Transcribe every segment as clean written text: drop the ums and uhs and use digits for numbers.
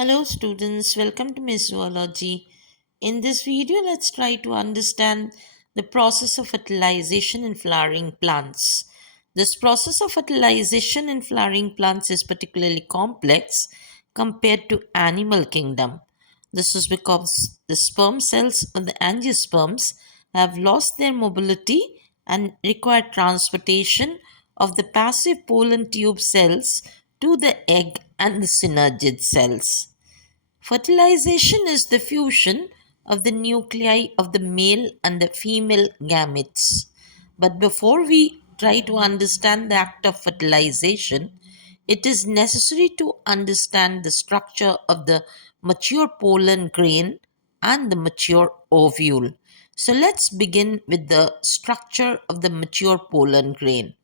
Hello students, welcome to Miss Zoology. In this video, let's try to understand the process of fertilization in flowering plants. This process of fertilization in flowering plants is particularly complex compared to animal kingdom. This is because the sperm cells of the angiosperms have lost their mobility and require transportation of the passive pollen tube cells to the egg and the synergid cells. Fertilization is the fusion of the nuclei of the male and the female gametes. But before we try to understand the act of fertilization, it is necessary to understand the structure of the mature pollen grain and the mature ovule. So let's begin with the structure of the mature pollen grain.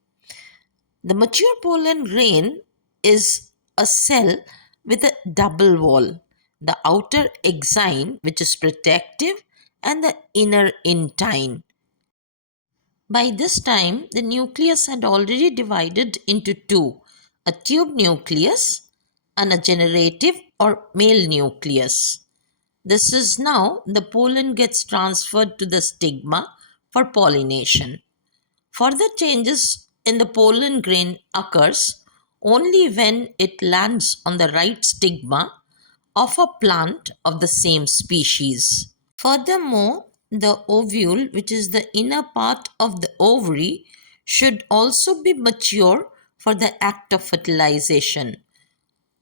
The mature pollen grain is a cell with a double wall, the outer exine, which is protective, and the inner intine. By this time, the nucleus had already divided into two, a tube nucleus and a generative or male nucleus. This is now the pollen gets transferred to the stigma for pollination. Further changes in the pollen grain occurs only when it lands on the right stigma of a plant of the same species. Furthermore, the ovule, which is the inner part of the ovary, should also be mature for the act of fertilization.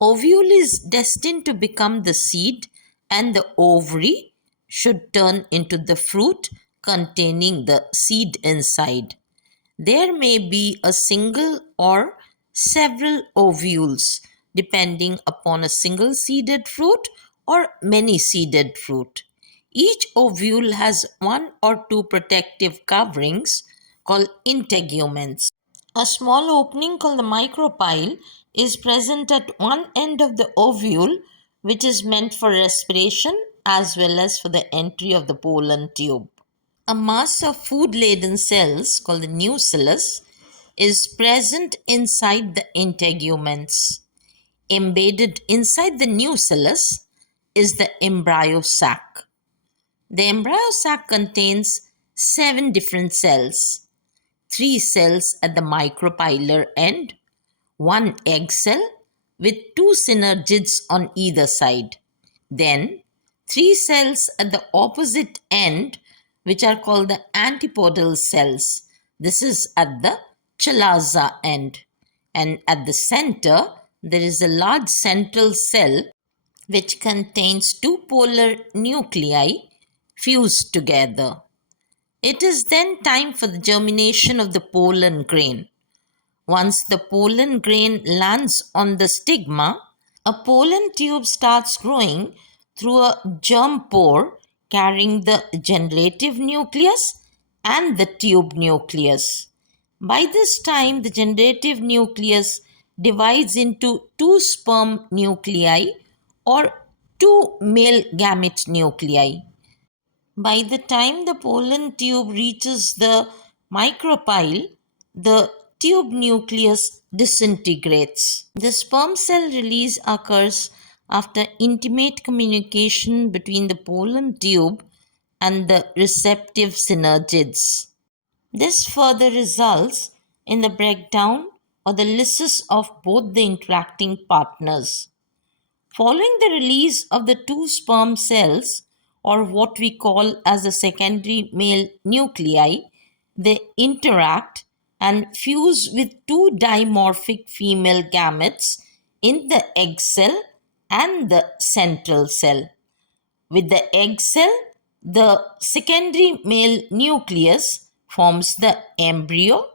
Ovule is destined to become the seed, and the ovary should turn into the fruit containing the seed inside. There may be a single or several ovules depending upon a single seeded fruit or many seeded fruit. Each ovule has one or two protective coverings called integuments. A small opening called the micropyle is present at one end of the ovule, which is meant for respiration as well as for the entry of the pollen tube. A mass of food laden cells called the nucellus is present inside the integuments. Embedded inside the nucellus is the embryo sac. The embryo sac contains 7 different cells, 3 cells at the micropylar end, 1 egg cell with 2 synergids on either side. Then, 3 cells at the opposite end, which are called the antipodal cells. This is at the chalaza end. And at the center, there is a large central cell which contains 2 polar nuclei fused together. It is then time for the germination of the pollen grain. Once the pollen grain lands on the stigma, a pollen tube starts growing through a germ pore carrying the generative nucleus and the tube nucleus. By this time, the generative nucleus divides into 2 sperm nuclei or 2 male gamete nuclei. By the time the pollen tube reaches the micropyle, the tube nucleus disintegrates. The sperm cell release occurs after intimate communication between the pollen tube and the receptive synergids. This further results in the breakdown or the lysis of both the interacting partners. Following the release of the 2 sperm cells, or what we call as the secondary male nuclei, they interact and fuse with 2 dimorphic female gametes in the egg cell and the central cell. With the egg cell, the secondary male nucleus forms the embryo,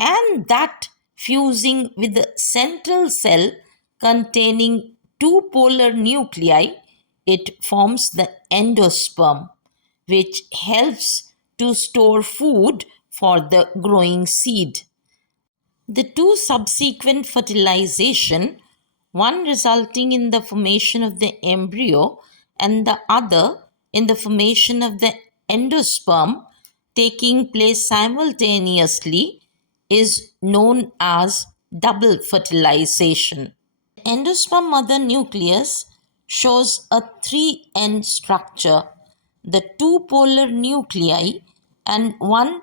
and that fusing with the central cell containing 2 polar nuclei, it forms the endosperm, which helps to store food for the growing seed. The 2 subsequent fertilization, one resulting in the formation of the embryo and the other in the formation of the endosperm taking place simultaneously, is known as double fertilization. Endosperm mother nucleus shows a 3N structure. The two polar nuclei and one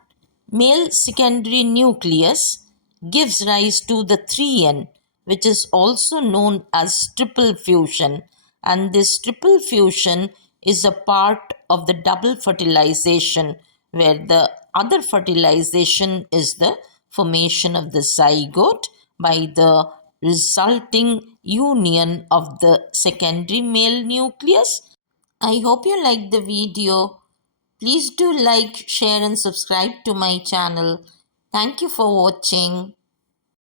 male secondary nucleus gives rise to the 3N, which is also known as triple fusion. And this triple fusion is a part of the double fertilization, where the other fertilization is the formation of the zygote by the resulting union of the secondary male nucleus. I hope you liked the video. Please do like, share, and subscribe to my channel. Thank you for watching.